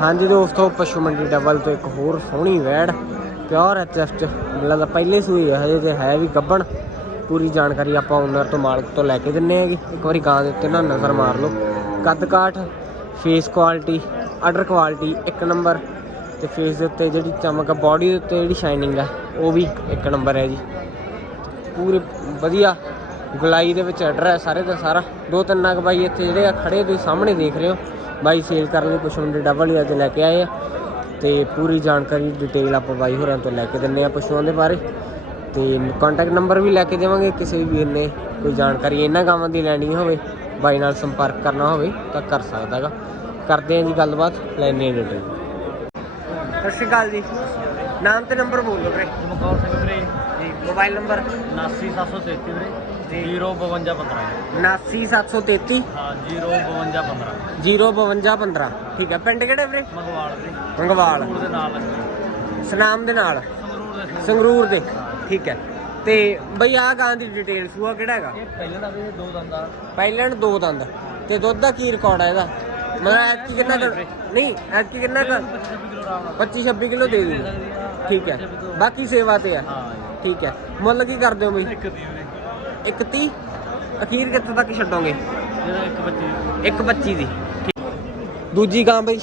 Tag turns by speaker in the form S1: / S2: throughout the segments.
S1: ਹਾਂਜੀ ਦੋਸਤੋ, ਪਸ਼ੂ ਮੰਡੀ ਡਬਲ ਤੋਂ ਇੱਕ ਹੋਰ ਸੋਹਣੀ ਵੈੜ, ਪਿਓਰ ਐਚਐਫ ਚ। ਮੈਨੂੰ ਲੱਗਦਾ ਪਹਿਲੇ ਸੂਈ ਹੈ ਹਜੇ ਤੇ ਹੈ ਵੀ ਗੱਬਣ। ਪੂਰੀ ਜਾਣਕਾਰੀ ਆਪਾਂ ਓਨਰ ਤੋਂ, ਮਾਲਕ ਤੋਂ ਲੈ ਕੇ ਦਿੰਨੇ ਹੈਗੇ। ਇੱਕ ਵਾਰੀ ਗਾਂ ਦੇ ਉੱਤੇ ਨਾ ਨਜ਼ਰ ਮਾਰ ਲਓ। ਕੱਦ ਕਾਠ ਫੇਸ ਕੁਆਲਿਟੀ ਆਰਡਰ ਕੁਆਲਿਟੀ ਇੱਕ ਨੰਬਰ ਤੇ ਫੇਸ ਦੇ ਉੱਤੇ ਜਿਹੜੀ ਚਮਕ ਆ ਬਾਡੀ ਦੇ ਉੱਤੇ ਜਿਹੜੀ ਸ਼ਾਈਨਿੰਗ ਆ, ਉਹ ਵੀ ਇੱਕ ਨੰਬਰ ਹੈ ਜੀ। ਪੂਰੇ ਵਧੀਆ ਗੁਲਾਈ ਦੇ ਵਿੱਚ ਆਰਡਰ ਹੈ ਸਾਰੇ ਦਾ ਸਾਰਾ। ਦੋ ਤਿੰਨ ਨਗ ਬਾਈ ਇੱਥੇ ਜਿਹੜੇ ਆ ਖੜੇ ਤੁਸੀਂ ਸਾਹਮਣੇ ਦੇਖ ਰਹੇ ਹੋ। ਬਾਈ ਸੇਲ ਕਰਨ ਲਈ ਪਸ਼ੂ ਮੰਡੀ ਡਬਲ ਹੀ ਅੱਜ ਲੈ ਕੇ ਆਏ ਆ। ਤੇ ਪੂਰੀ ਜਾਣਕਾਰੀ ਡਿਟੇਲ ਆਪਾਂ ਬਾਈ ਹੋਰਾਂ ਤੋਂ ਲੈ ਕੇ ਦਿੰਨੇ ਆ ਪਸ਼ੂਆਂ ਦੇ ਬਾਰੇ। ਤੇ ਕੰਟੈਕਟ ਨੰਬਰ ਵੀ ਲੈ ਕੇ ਦੇਵਾਂਗੇ ਕਿਸੇ ਵੀ ਵੀਰ ਨੇ ਕੋਈ ਜਾਣਕਾਰੀ ਇਹਨਾਂ ਗਾਵਾਂ ਦੀ ਲੈਣੀ ਹੋਵੇ ਬਾਈ ਨਾਲ ਸੰਪਰਕ ਕਰਨਾ ਹੋਵੇ ਤਾਂ ਕਰ ਸਕਦਾਗਾ ਕਰਦੇ ਆਂ ਜੀ ਗੱਲਬਾਤ ਲੈਣੇ ਡਿਟੇਲ ਸਤਿ ਸ਼੍ਰੀ ਅਕਾਲ ਜੀ। ਨਾਮ ਤੇ ਨੰਬਰ ਬੋਲ ਦਿਓ ਵੀਰੇ।
S2: ਚਮਕੌਰ ਸਿੰਘ ਵੀਰੇ।
S1: Mobile number?
S2: 79733 ਵੀਰੇ।
S1: ਜੀ।
S2: 05215
S1: 79733
S2: ਹਾਂ 05215
S1: 05215 ਠੀਕ ਹੈ। ਪਿੰਡ ਕਿਹੜੇ ਵੀਰੇ?
S2: ਮੰਗਵਾਲ ਦੇ।
S1: ਮੰਗਵਾਲ।
S2: ਸੰਗਰੂਰ ਦੇ ਨਾਲ
S1: ਸਨਾਮ ਦੇ ਨਾਲ?
S2: ਸੰਗਰੂਰ ਦੇ
S1: ਸੰਗਰੂਰ। ਦੇ। ਠੀਕ ਹੈ। ਤੇ ਬਈ ਆਹ ਗਾਂ ਦੀ ਡਿਟੇਲ ਸੂਆ ਕਿਹੜਾ ਹੈਗਾ?
S2: ਇਹ ਪਹਿਲਾਂ ਦਾ ਦੋ ਦੰਦਾਂ
S1: ਪਹਿਲਣ ਦੋ ਦੰਦ। ਤੇ ਦੁੱਧ ਦਾ ਕੀ ਰਿਕਾਰਡ ਹੈ ਇਹਦਾ? ਮਤਲਬ ਐਤਕੀ ਕਿੰਨਾ ਨਹੀਂ ਐਤਕੀ ਕਿੰਨਾ ਕੁ
S2: 25 ਕਿਲੋ ਆਰਾਮ ਨਾਲ।
S1: 25 26 ਕਿਲੋ ਦੇ ਦੂ ਠੀਕ ਹੈ। ਬਾਕੀ ਸੇਵਾ ਤੇ ਆ।
S2: ਹਾਂ
S1: ਠੀਕ ਹੈ। ਮੁੱਲ ਕੀ ਕਰਦੇ ਹੋ ਬਈ?
S2: ਇੱਕ ਦੀ ਵੀਰੇ।
S1: ਇੱਕ 30 ਅਖੀਰ ਕਿੱਥੋਂ ਤੱਕ ਛੱਡੋਗੇ?
S2: ਜਿਹੜਾ ਇੱਕ ਬੱਚੀ
S1: ਇੱਕ 25 ਦੀ। ਦੂਜੀ ਗਾਂ ਬਈ।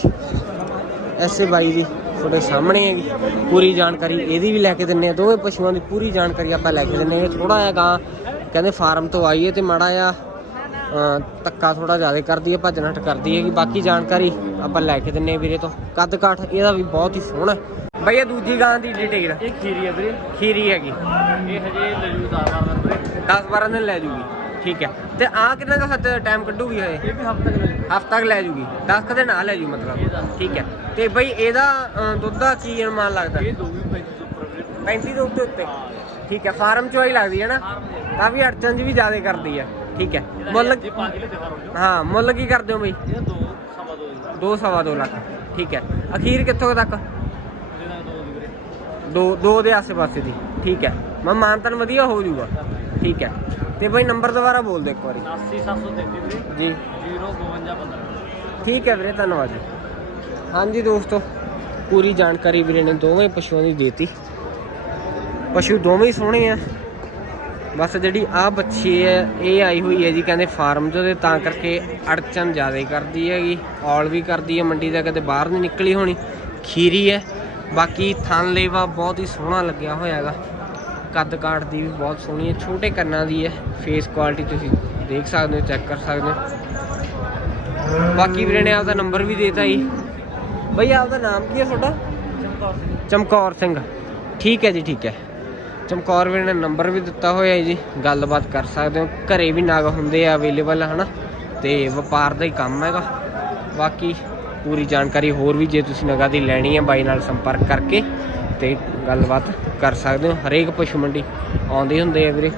S1: ਐਸੇ ਬਾਈ ਦੀ ਤੁਹਾਡੇ ਸਾਹਮਣੇ ਹੈਗੀ। ਪੂਰੀ ਜਾਣਕਾਰੀ ਇਹਦੀ ਵੀ ਲੈ ਕੇ ਦਿੰਨੇ ਆ। ਦੋਵੇਂ ਪਸ਼ੂਆਂ ਦੀ ਪੂਰੀ ਜਾਣਕਾਰੀ ਆਪਾਂ ਲੈ ਕੇ ਦਿੰਨੇ ਆ। ਥੋੜਾ ਜਿਹਾ ਗਾਂ ਕਹਿੰਦੇ ਫਾਰਮ ਤੋਂ ਆਈ ਹੈ ਤੇ ਮਾੜਾ ਜਿਹਾ ਧੱਕਾ ਥੋੜਾ ਜ਼ਿਆਦਾ ਕਰਦੀ ਹੈ ਭੱਜ ਨੱਠ ਕਰਦੀ ਹੈਗੀ। ਬਾਕੀ ਜਾਣਕਾਰੀ ਆਪਾਂ ਲੈ ਕੇ ਦਿੰਨੇ ਆ ਵੀਰੇ ਤੋਂ। ਕੱਦ ਕਾਠ ਇਹਦਾ ਵੀ ਬਹੁਤ ਹੀ ਸੋਹਣਾ। ਬਈ ਇਹ ਦੂਜੀ ਗਾਂ ਦੀ ਡਿਟੇਲ
S2: ਇਹ ਖੀਰੀ ਹੈ ਵੀਰੇ।
S1: ਖੀਰੀ ਹੈਗੀ।
S2: ਇਹ ਹਜੇ ਲਜੂ ਦਾ ਮਾਰਦਾ ਵੀਰੇ
S1: 10 12 ਦਿਨ ਲੈ ਜੂਗੀ। ਠੀਕ ਹੈ। ਤੇ ਆ ਕਿੰਨਾ ਕੁ ਹੱਥ ਟਾਈਮ ਕੱਢੂਗੀ ਹਜੇ
S2: ਇਹ ਵੀ ਹਫ਼ਤੇ ਕਿਲੋ
S1: ਹਫ਼ਤਾ ਲੈ ਜੂਗੀ। 10 ਕਦੇ ਨਾ ਲੈ ਜੂ ਮਤਲਬ। ਠੀਕ ਹੈ। ਤੇ ਬਈ ਇਹਦਾ ਦੁੱਧ ਦਾ ਕੀ ਅਨੁਮਾਨ ਲੱਗਦਾ?
S2: ਇਹ ਦੋ ਵੀ 35 ਤੋਂ ਉੱਪਰ ਵੀਰੇ।
S1: 35 ਦੇ ਉੱਤੇ ਉੱਤੇ। ਠੀਕ ਹੈ। ਫਾਰਮ ਚੋਂ ਹੀ ਲੱਗਦੀ ਹੈ ਨਾ? ਕਾਫੀ ਅੜਚਨ ਜੀ। ਵੀ ਜ਼ਿਆਦਾ ਕਰਦੀ ਹੈ। ਠੀਕ ਹੈ। ਮੁੱਲ
S2: ਲੈ
S1: ਹਾਂ ਮੁੱਲ ਕੀ ਕਰਦੇ ਹੋ ਬਈ?
S2: ਇਹ ਦੋ ਸਵਾ ਦੋ ਦੀ।
S1: ਦੋ ਸਵਾ ਦੋ ਲੱਖ। ਠੀਕ ਹੈ। ਅਖੀਰ ਕਿੱਥੋਂ ਤੱਕ?
S2: 2 2 ਦੇ
S1: ਆਸੇ ਪਾਸੇ ਦੀ। ਠੀਕ ਹੈ। ਮੈਂ ਮਾਨਤਨ ਵਧੀਆ ਹੋ ਜੂਗਾ ਠੀਕ ਹੈ। ਤੇ ਬਾਈ ਨੰਬਰ ਦੁਬਾਰਾ ਬੋਲ ਦੇ ਇੱਕ ਵਾਰੀ।
S2: 80733
S1: ਜੀ।
S2: 05215
S1: ਠੀਕ ਹੈ ਵੀਰੇ ਧੰਨਵਾਦ ਜੀ। ਹਾਂਜੀ ਦੋਸਤੋ ਪੂਰੀ ਜਾਣਕਾਰੀ ਵੀਰੇ ਨੇ ਦੋਵੇਂ ਪਸ਼ੂਆਂ ਦੀ ਦਿੱਤੀ। ਪਸ਼ੂ ਦੋਵੇਂ ਹੀ ਸੋਹਣੇ ਆ। ਬਸ ਜਿਹੜੀ ਆ ਬੱਚੀ ਹੈ ਇਹ ਆਈ ਹੋਈ ਹੈ ਜੀ ਕਹਿੰਦੇ ਫਾਰਮ ਚੋਂ ਤੇ ਤਾਂ ਕਰਕੇ ਅੜਚਨ ਜ਼ਿਆਦਾ ਕਰਦੀ ਹੈਗੀ। ਔਲ ਵੀ ਕਰਦੀ ਹੈ ਮੰਡੀ ਦਾ ਕਦੇ ਬਾਹਰ ਨਹੀਂ ਨਿਕਲੀ ਹੋਣੀ। ਖੀਰੀ ਹੈ। ਬਾਕੀ ਥਣ ਲੇਵਾ ਬਹੁਤ ਹੀ ਸੋਹਣਾ ਲੱਗਿਆ ਹੋਇਆ ਹੈਗਾ ਕੱਦ ਕਾਠ ਦੀ ਵੀ ਬਹੁਤ ਸੋਹਣੀ ਹੈ ਛੋਟੇ ਕੰਨਾਂ ਦੀ ਹੈ। ਫੇਸ ਕੁਆਲਿਟੀ ਤੁਸੀਂ ਦੇਖ ਸਕਦੇ ਹੋ ਚੈੱਕ ਕਰ ਸਕਦੇ ਹੋ। ਬਾਕੀ ਵੀਰੇ ਨੇ ਆਪਦਾ ਨੰਬਰ ਵੀ ਦੇਤਾ ਜੀ। ਬਈ ਆਪਦਾ ਨਾਮ ਕੀ ਹੈ ਤੁਹਾਡਾ?
S2: ਚਮਕੌਰ ਸਿੰਘ।
S1: ਚਮਕੌਰ ਸਿੰਘ। ਠੀਕ ਹੈ ਜੀ ਠੀਕ ਹੈ। ਚਮਕੌਰ ਵੀਰ ਨੇ ਨੰਬਰ ਵੀ ਦਿੱਤਾ ਹੋਇਆ ਜੀ। ਗੱਲਬਾਤ ਕਰ ਸਕਦੇ ਹੋ। ਘਰੇ ਵੀ ਨਾਗ ਹੁੰਦੇ ਆ ਅਵੇਲੇਬਲ ਹਨਾ? ਤੇ ਵਪਾਰ ਦਾ ਹੀ ਕੰਮ ਹੈਗਾ। ਬਾਕੀ ਪੂਰੀ ਜਾਣਕਾਰੀ ਹੋਰ ਵੀ ਜੇ ਤੁਸੀਂ ਨਗਾ ਦੀ ਲੈਣੀ ਹੈ, ਬਾਈ ਨਾਲ ਸੰਪਰਕ ਕਰਕੇ ਤੇ ਗੱਲਬਾਤ ਕਰ ਸਕਦੇ ਹੋ। ਹਰੇਕ ਪਸ਼ੂ ਮੰਡੀ ਆਉਂਦੇ ਹੁੰਦੇ ਆ ਵੀਰੇ।